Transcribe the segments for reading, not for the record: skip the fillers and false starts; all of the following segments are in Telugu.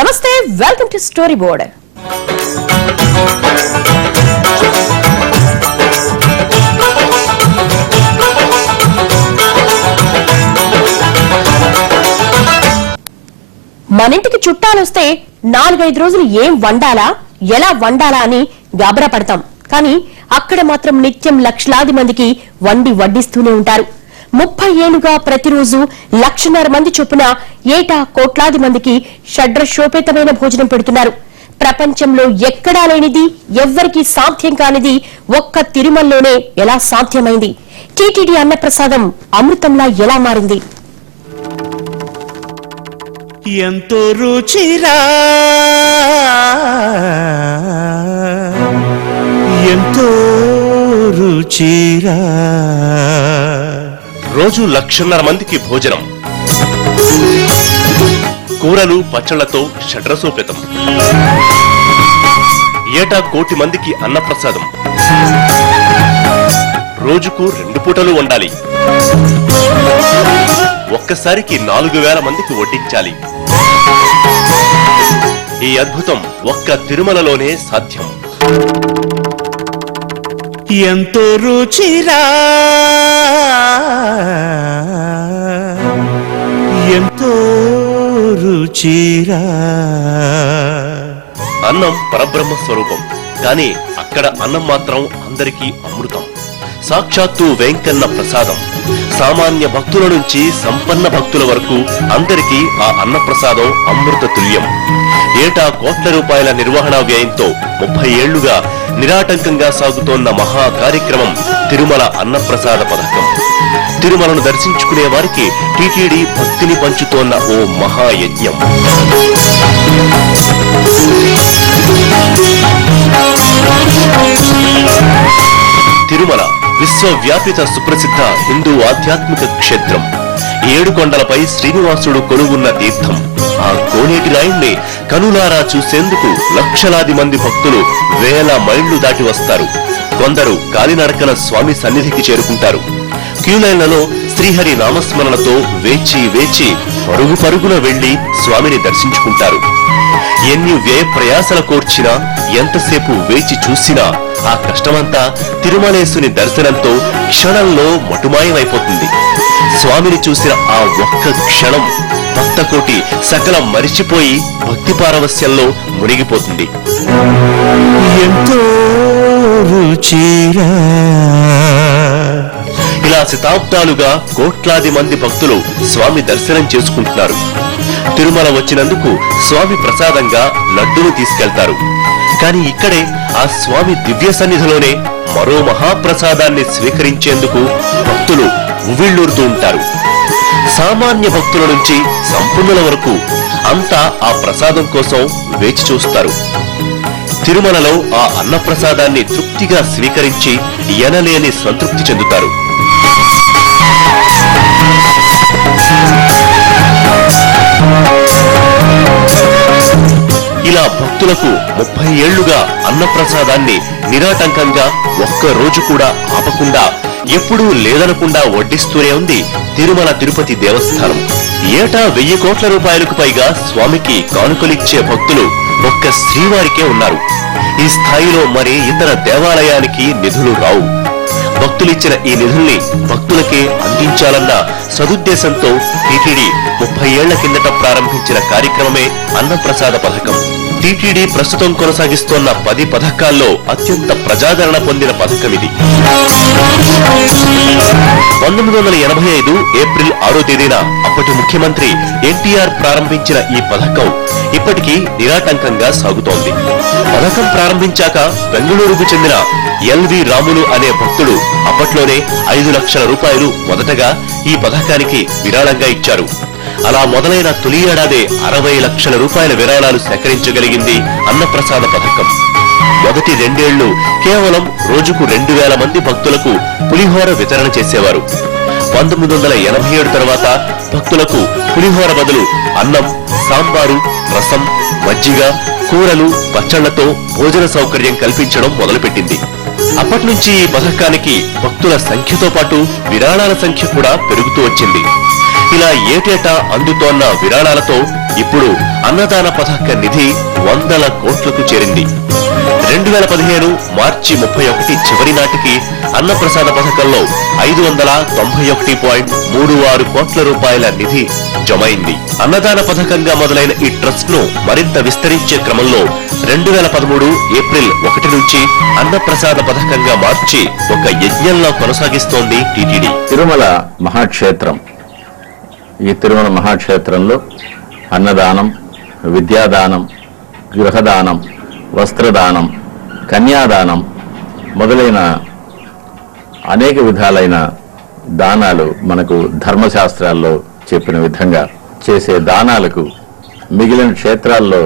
నమస్తే, వెల్కమ్ టు స్టోరీ బోర్డ్. మనింటికి చుట్టాలొస్తే 4-5 రోజులు ఏం వండాలా, ఎలా వండాలా అని గాబరా పడతాం. కానీ అక్కడ మాత్రం నిత్యం లక్షలాది మందికి వండి వడ్డిస్తూనే ఉంటారు. 30 ఏళ్లుగా ప్రతిరోజు 1,50,000 మంది చొప్పున ఏటా కోట్లాది మందికి షడ్రశోపేతమైన భోజనం పెడుతున్నారు. ప్రపంచంలో ఎక్కడా లేనిది, ఎవ్వరికీ సాధ్యం కానిది ఒక్క తిరుమలలోనే ఎలా సాధ్యమైంది? టీటీడీ అన్నప్రసాదం అమృతంలా ఎలా మారింది? ఎంతో రుచిరా, ఎంతో రుచిరా. రోజు 1,00,000 మందికి భోజనం, కూరలు పచ్చళ్లతో షడ్రసోపేతం. ఏటా 1 కోటి మందికి అన్నప్రసాదం. రోజుకు 2 పూటలు వండాలి. ఒక్కసారికి 4,000 మందికి వడ్డించాలి. ఈ అద్భుతం ఒక్క తిరుమలలోనే సాధ్యం. ఎంతో రుచిరా, ఎంతో రుచిరా. అన్నం పరబ్రహ్మ స్వరూపం, కానీ అక్కడ అన్నం మాత్రం అందరికీ అమృతం. సాక్షాత్తు వెంకన్న ప్రసాదం. సామాన్య భక్తుల నుంచి సంపన్న భక్తుల వరకు అందరికీ ఆ అన్నప్రసాదం అమృత తుల్యం. ఏటా కోట్ల రూపాయల నిర్వహణ వ్యయంతో 30 ఏళ్లుగా నిరాటంకంగా సాగుతోన్న మహా కార్యక్రమం తిరుమల అన్నప్రసాద పథకం. తిరుమలను దర్శించుకునే వారికి టీటీడీ భక్తిని పంచుతోన్న ఓ మహాయజ్ఞం. తిరుమల విశ్వవ్యాపిత సుప్రసిద్ధ హిందూ ఆధ్యాత్మిక క్షేత్రం. 7 కొండలపై శ్రీనివాసుడు కొలువున్న తీర్థం. ఆ కోనేటి రాయుణ్ణి కనులారా చూసేందుకు లక్షలాది మంది భక్తులు వేల మైళ్లు దాటి వస్తారు. కొందరు కాలినడకన స్వామి సన్నిధికి చేరుకుంటారు. క్యూలైన్లలో శ్రీహరి నామస్మరణతో వేచి వేచి పరుగు పరుగున వెళ్లి స్వామిని దర్శించుకుంటారు. ఎన్ని వ్యయ ప్రయాసల కోర్చినా, ఎంతసేపు వేచి చూసినా ఆ కష్టమంతా తిరుమలేశుని దర్శనంతో క్షణంలో మటుమాయమైపోతుంది. స్వామిని చూసిన ఆ ఒక్క క్షణం భక్తకోటి సకలం మరిచిపోయి భక్తి పారవస్యంలో మునిగిపోతుంది. ఎంతో రుచిరా. ఇలా శతాబ్దాలుగా కోట్లాది మంది భక్తులు స్వామి దర్శనం చేసుకుంటున్నారు. తిరుమల వచ్చినందుకు స్వామి ప్రసాదంగా లడ్డూను తీసుకెళ్తారు. కానీ ఇక్కడే ఆ స్వామి దివ్య సన్నిధిలోనే మరో మహాప్రసాదాన్ని స్వీకరించేందుకు భక్తులు ఉవ్విళ్లూరుతూ ఉంటారు. సామాన్య భక్తుల నుంచి సంపన్నుల వరకు అంతా ఆ ప్రసాదం కోసం వేచి చూస్తారు. తిరుమలలో ఆ అన్నప్రసాదాన్ని తృప్తిగా స్వీకరించి ఎనలేని సంతృప్తి చెందుతారు. ఇలా భక్తులకు 30 ఏళ్లుగా అన్నప్రసాదాన్ని నిరాటంకంగా ఒక్క రోజు కూడా ఆపకుండా, ఎప్పుడూ లేదనకుండా వడ్డిస్తూనే ఉంది తిరుమల తిరుపతి దేవస్థానం. ఏటా 1,000 కోట్ల రూపాయలకు పైగా స్వామికి కానుకలిచ్చే భక్తులు ఒక్క శ్రీవారికే ఉన్నారు. ఈ స్థాయిలో మరి ఇతర దేవాలయానికి నిధులు రావు. భక్తులిచ్చిన ఈ నిధుల్ని భక్తులకే అందించాలన్న సదుద్దేశంతో టీటీడీ 30 ఏళ్ల కిందట ప్రారంభించిన కార్యక్రమమే అన్నప్రసాద పథకం. టీటీడీ ప్రస్తుతం కొనసాగిస్తోన్న 10 పథకాల్లో అత్యంత ప్రజాదరణ పొందిన పథకం ఇది. 1985 ఏప్రిల్ 6వ తేదీన అప్పటి ముఖ్యమంత్రి ఎన్టీఆర్ ప్రారంభించిన ఈ పథకం ఇప్పటికీ నిరాటంకంగా సాగుతోంది. పథకం ప్రారంభించాక బెంగళూరుకు చెందిన ఎల్వి రాములు అనే భక్తుడు అప్పట్లోనే 5 లక్షల రూపాయలు మొదటగా ఈ పథకానికి విరాళంగా ఇచ్చారు. అలా మొదలైన తొలి ఏడాదే 60 లక్షల రూపాయల విరాళాలు సేకరించగలిగింది అన్నప్రసాద పథకం. మొదటి 2 ఏళ్లు కేవలం రోజుకు 2,000 మంది భక్తులకు పులిహోర వితరణ చేసేవారు. 1987 తర్వాత భక్తులకు పులిహోర బదులు అన్నం, సాంబారు, రసం, మజ్జిగ, కూరలు, పచ్చళ్లతో భోజన సౌకర్యం కల్పించడం మొదలుపెట్టింది. అప్పటి నుంచి ఈ పథకానికి భక్తుల సంఖ్యతో పాటు విరాళాల సంఖ్య కూడా పెరుగుతూ వచ్చింది. ఇలా ఏటేటా అందుతోన్న విరాళాలతో ఇప్పుడు అన్నదాన పథక నిధి 100 కోట్లకు చేరింది. 2015 మార్చి 31 చివరి నాటికి అన్నప్రసాద పథకంలో 591.36 కోట్ల రూపాయల నిధి జమైంది. అన్నదాన పథకంగా మొదలైన ఈ ట్రస్ట్ ను మరింత విస్తరించే క్రమంలో 2013 ఏప్రిల్ 1 నుంచి అన్నప్రసాద పథకంగా మార్చి ఒక యజ్ఞంలో కొనసాగిస్తోంది టీటీడీ. తిరుమల మహాక్షేత్రం. ఈ తిరుమల మహాక్షేత్రంలో అన్నదానం, విద్యాదానం, గృహదానం, వస్త్రదానం, కన్యాదానం మొదలైన అనేక విధాలైన దానాలు మనకు ధర్మశాస్త్రాల్లో చెప్పిన విధంగా చేసే దానాలకు మిగిలిన క్షేత్రాల్లో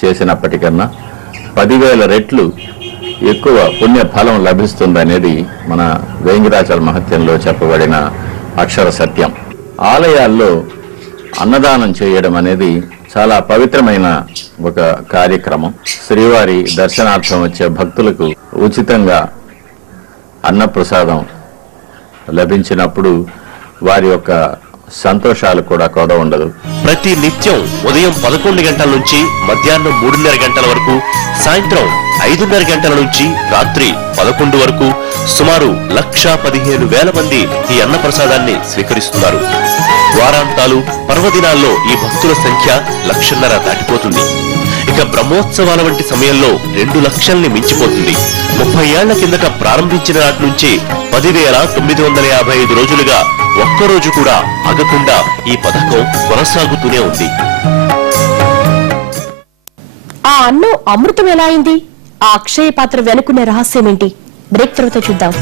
చేసినప్పటికన్నా 10,000 రెట్లు ఎక్కువ పుణ్య ఫలం లభిస్తుందనేది మన వేంగిరాచల మహత్యంలో చెప్పబడిన అక్షర సత్యం. ఆలయాల్లో అన్నదానం చేయడం అనేది చాలా పవిత్రమైన ఒక కార్యక్రమం. శ్రీవారి దర్శనార్థం వచ్చే భక్తులకు ఉచితంగా అన్నప్రసాదం లభించినప్పుడు వారి యొక్క సంతోషాలు కూడా కొద ఉండదు. ప్రతి నిత్యం ఉదయం 11 గంటల నుంచి మధ్యాహ్నం 3:30 గంటల వరకు, సాయంత్రం 5:30 గంటల నుంచి రాత్రి 11 వరకు సుమారు 1,15,000 మంది ఈ అన్నప్రసాదాన్ని స్వీకరిస్తున్నారు. వారాంతాలు, పర్వదినాల్లో ఈ భక్తుల సంఖ్య 1,00,000 దాటిపోతుంది. ఇక బ్రహ్మోత్సవాల వంటి సమయంలో 2 లక్షల్ని మించిపోతుంది. 30 ఏళ్ల కిందట ప్రారంభించిన నాటి నుంచి 10,955 రోజులుగా ఒక్కరోజు కూడా ఆగకుండా ఈ పథకం కొనసాగుతూనే ఉంది. ఆ అన్నం అమృతం ఎలా అయింది? ఆ అక్షయ పాత్ర వెనుకున్న రహస్యం ఏంటి? బ్రేక్ తర్వాత చూద్దాం.